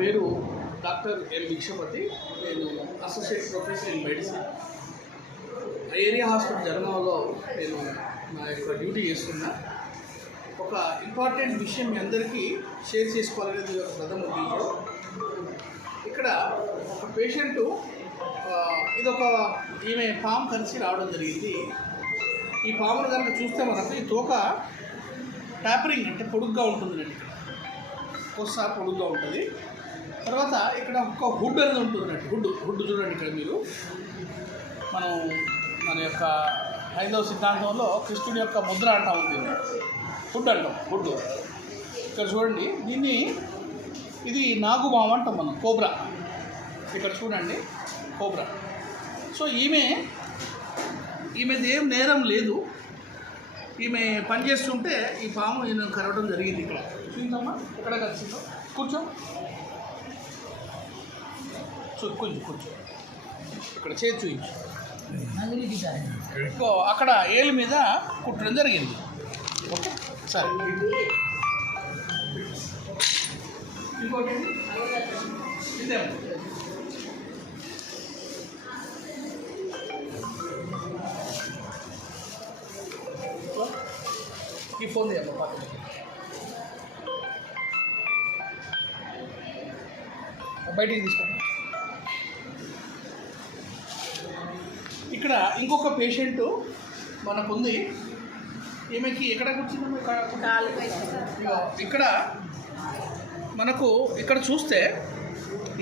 పేరు doctor M Bhikshapathi. నేను associate professor in medicine. Area hospital జనగాంలో నేను నా యొక్క డ్యూటీ చేస్తున్నా. ఒక ఇంపార్టెంట్ విషయం మీ అందరికీ షేర్ చేసుకోవాలనేది ఒక ప్రథమ ఉద్దేశం. ఇక్కడ ఒక పేషెంటు ఈమె పాము కలిసి రావడం జరిగింది. ఈ పామును కనుక చూస్తే మనకు ఈ తోక ట్యాపరింగ్ అంటే పొడుగ్గా ఉంటుంది. ఇక్కడ ఒకసారి పొడుగ్గా ఉంటుంది. తర్వాత ఇక్కడ ఒక హుడ్ అనేది ఉంటుంది. హుడ్ చూడండి. ఇక్కడ మీరు మన యొక్క హైందవ సిద్ధాంతంలో కృష్ణుడి యొక్క ముద్ర అంటాం. దీన్ని హుడ్ అంటాం. హుడ్ ఇక్కడ చూడండి. ఇది నాగుబాము అంటాం మనం, కోబ్రా. ఇక్కడ చూడండి, కోబ్రా. సో ఈమెది ఏం నేరం లేదు. ఈమె పనిచేస్తుంటే ఈ పాము నేను కరవడం జరిగింది. ఇక్కడ చూద్దామా, ఎక్కడ కలిసిందో. కూర్చో, కూర్చో. ఇక్కడ చేతి చూపించు. అక్కడ ఏళ్ళ మీద కుట్టడం జరిగింది. ఓకే, సరే. ఇంకోటి ఇదే ఈ ఫోన్ తీయమ్మా పక్కన. బయటికి తీసుకోండి. ఇక్కడ ఇంకొక పేషెంటు మనకుంది. ఈమెకి ఎక్కడ కూర్చుంది? ఇక్కడ మనకు ఇక్కడ చూస్తే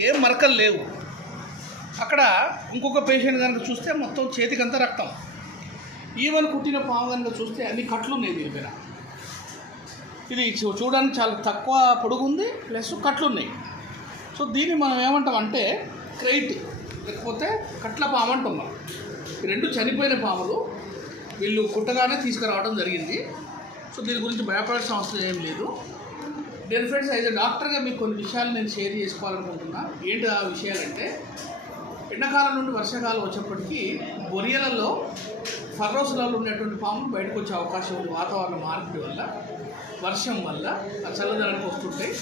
ఏం మరకలు లేవు. అక్కడ ఇంకొక పేషెంట్ కనుక చూస్తే మొత్తం చేతికంతా రక్తం. ఈవెన్ కుట్టిన పాము కనుక చూస్తే అన్ని కట్లు ఉన్నాయి దీనిపైన. ఇది చూడడానికి చాలా తక్కువ పొడుగుంది, ప్లస్ కట్లు ఉన్నాయి. సో దీన్ని మనం ఏమంటాం అంటే క్రైట్, లేకపోతే కట్ల పాము అంటాం మనం. ఈ రెండు చనిపోయిన పాములు వీళ్ళు కుట్టగానే తీసుకురావడం జరిగింది. సో దీని గురించి భయపడాల్సిన అవసరం ఏం లేదు. డెన్ ఫ్రెండ్స్, యాజ్ ఎ డాక్టర్గా మీకు కొన్ని విషయాలు నేను షేర్ చేసుకోవాలనుకుంటున్నా. ఏంటి ఆ విషయాలంటే, ఎండాకాలం నుండి వర్షాకాలం వచ్చేప్పటికీ బొరియలలో ఫర్రోసులలో ఉన్నటువంటి పాములు బయటకు వచ్చే అవకాశం ఉంది. వాతావరణ మార్పిడి వల్ల, వర్షం వల్ల ఆ చల్లదనానికి వస్తుంటాయి.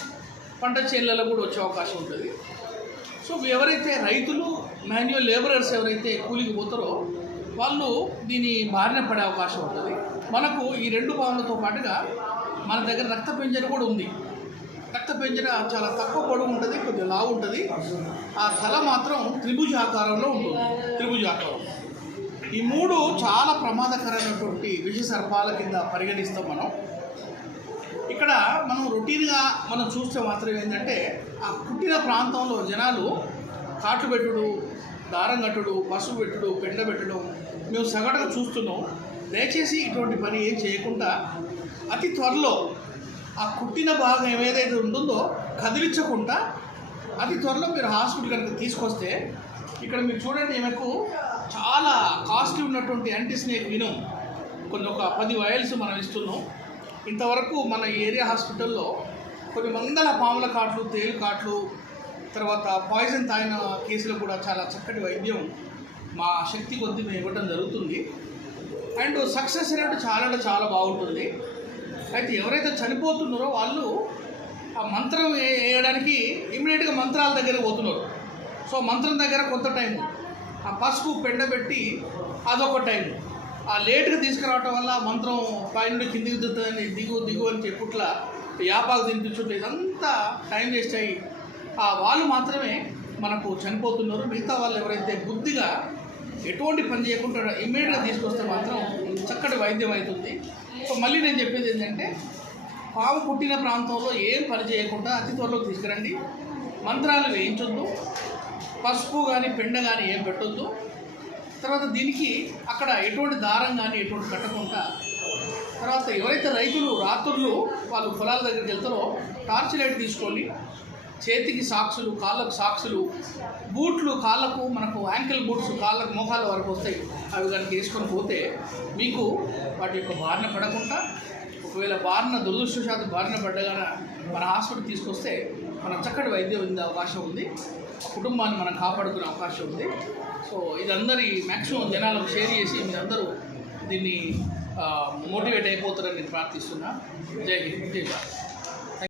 పంట చేనులలో కూడా వచ్చే అవకాశం ఉంటుంది. సో ఎవరైతే రైతులు, మాన్యువల్ లేబరర్స్ ఎవరైతే కూలికి పోతారో వాళ్ళు దీని బారిన పడే అవకాశం ఉంటుంది. మనకు ఈ రెండు పాములతో పాటుగా మన దగ్గర రక్త పెంజర కూడా ఉంది. రక్త పెంజర చాలా తక్కువ పొడవు ఉంటుంది, కొద్దిగా లావు ఉంటుంది. ఆ తల మాత్రం త్రిభుజాకారంలో ఉంటుంది. త్రిభుజాకారం. ఈ మూడు చాలా ప్రమాదకరమైనటువంటి విష సర్పాల కింద పరిగణిస్తాం మనం. ఇక్కడ మనం రొటీన్గా మనం చూస్తే మాత్రం ఏంటంటే, ఆ కుట్టిన ప్రాంతంలో జనాలు కాట్లు పెట్టుడు, దారం కట్టుడు, పసుపు పెట్టుడు, పెండ పెట్టడం మేము సగటుగా చూస్తున్నాం. దయచేసి ఇటువంటి పని ఏం చేయకుండా అతి త్వరలో ఆ కుట్టిన భాగం ఏదైతే ఉంటుందో కదిలించకుండా అతి త్వరలో మీరు హాస్పిటల్ కనుక తీసుకొస్తే, ఇక్కడ మీరు చూడండి, ఈమెకు చాలా కాస్ట్లీ ఉన్నటువంటి యాంటీ స్నేక్ వినం ఒక 10 వైల్స్ మనం ఇస్తున్నాం. ఇంతవరకు మన ఏరియా హాస్పిటల్లో కొన్ని వందల పాముల కాట్లు, తేలు కాట్లు, తర్వాత పాయిజన్ తాగిన కేసులు కూడా చాలా చక్కటి వైద్యం మా శక్తి కొద్ది మేము ఇవ్వడం జరుగుతుంది. అండ్ సక్సెస్ రేట్ చాలా బాగుంటుంది. అయితే ఎవరైతే చనిపోతున్నారో వాళ్ళు ఆ మంత్రం వేయడానికి ఇమీడియట్గా మంత్రాల దగ్గర పోతున్నారు. సో మంత్రం దగ్గర కొంత టైం, ఆ పసుపు పెండ పెట్టి అదొక టైం, ఆ లేట్గా తీసుకురావటం వల్ల మంత్రం పైనుండి కిందికి దిగుతుందని దిగు అని చెప్పుట్లా యాపాకు తినిపించుంటే ఇదంతా టైం వేస్ట్ అయ్యి ఆ వాళ్ళు మాత్రమే మనకు చనిపోతున్నారు. మిగతా వాళ్ళు ఎవరైతే బుద్ధిగా ఎటువంటి పని చేయకుండా ఇమ్మీడియట్గా తీసుకొస్తే మాత్రం చక్కటి వైద్యం అవుతుంది. సో మళ్ళీ నేను చెప్పేది ఏంటంటే, పాము పుట్టిన ప్రాంతంలో ఏం పని చేయకుండా అతి త్వరలో తీసుకురండి. మంత్రాలు వేయించొద్దు, పసుపు కానీ పెండ కానీ ఏం పెట్టొద్దు. తర్వాత దీనికి అక్కడ ఎటువంటి దారం కానీ ఎటువంటి కట్టకుండా, తర్వాత ఎవరైతే రైతులు రాత్రులు వాళ్ళు పొలాల దగ్గరికి వెళ్తారో టార్చ్ లైట్ తీసుకోండి. చేతికి సాక్సులు, కాళ్ళకు సాక్సులు, బూట్లు కాళ్ళకు మనకు యాంకిల్ బూట్స్ కాళ్ళకు మోకాళ్ళ వరకు వస్తాయి. అవి కనుక వేసుకొని పోతే మీకు వాటి యొక్క బారిన పడకుండా, ఒకవేళ దురదృష్టవశాత్తు బారిన పడ్డగానే మన హాస్పిటల్ తీసుకొస్తే మనం చక్కటి వైద్యం ఉండే అవకాశం ఉంది. కుటుంబాన్ని మనం కాపాడుకునే అవకాశం ఉంది. సో ఇది అందరి మ్యాక్సిమం జనాలకు షేర్ చేసి మీరందరూ దీన్ని మోటివేట్ అయిపోతారని నేను ప్రార్థిస్తున్నా. జై హింద్, జై భారత్.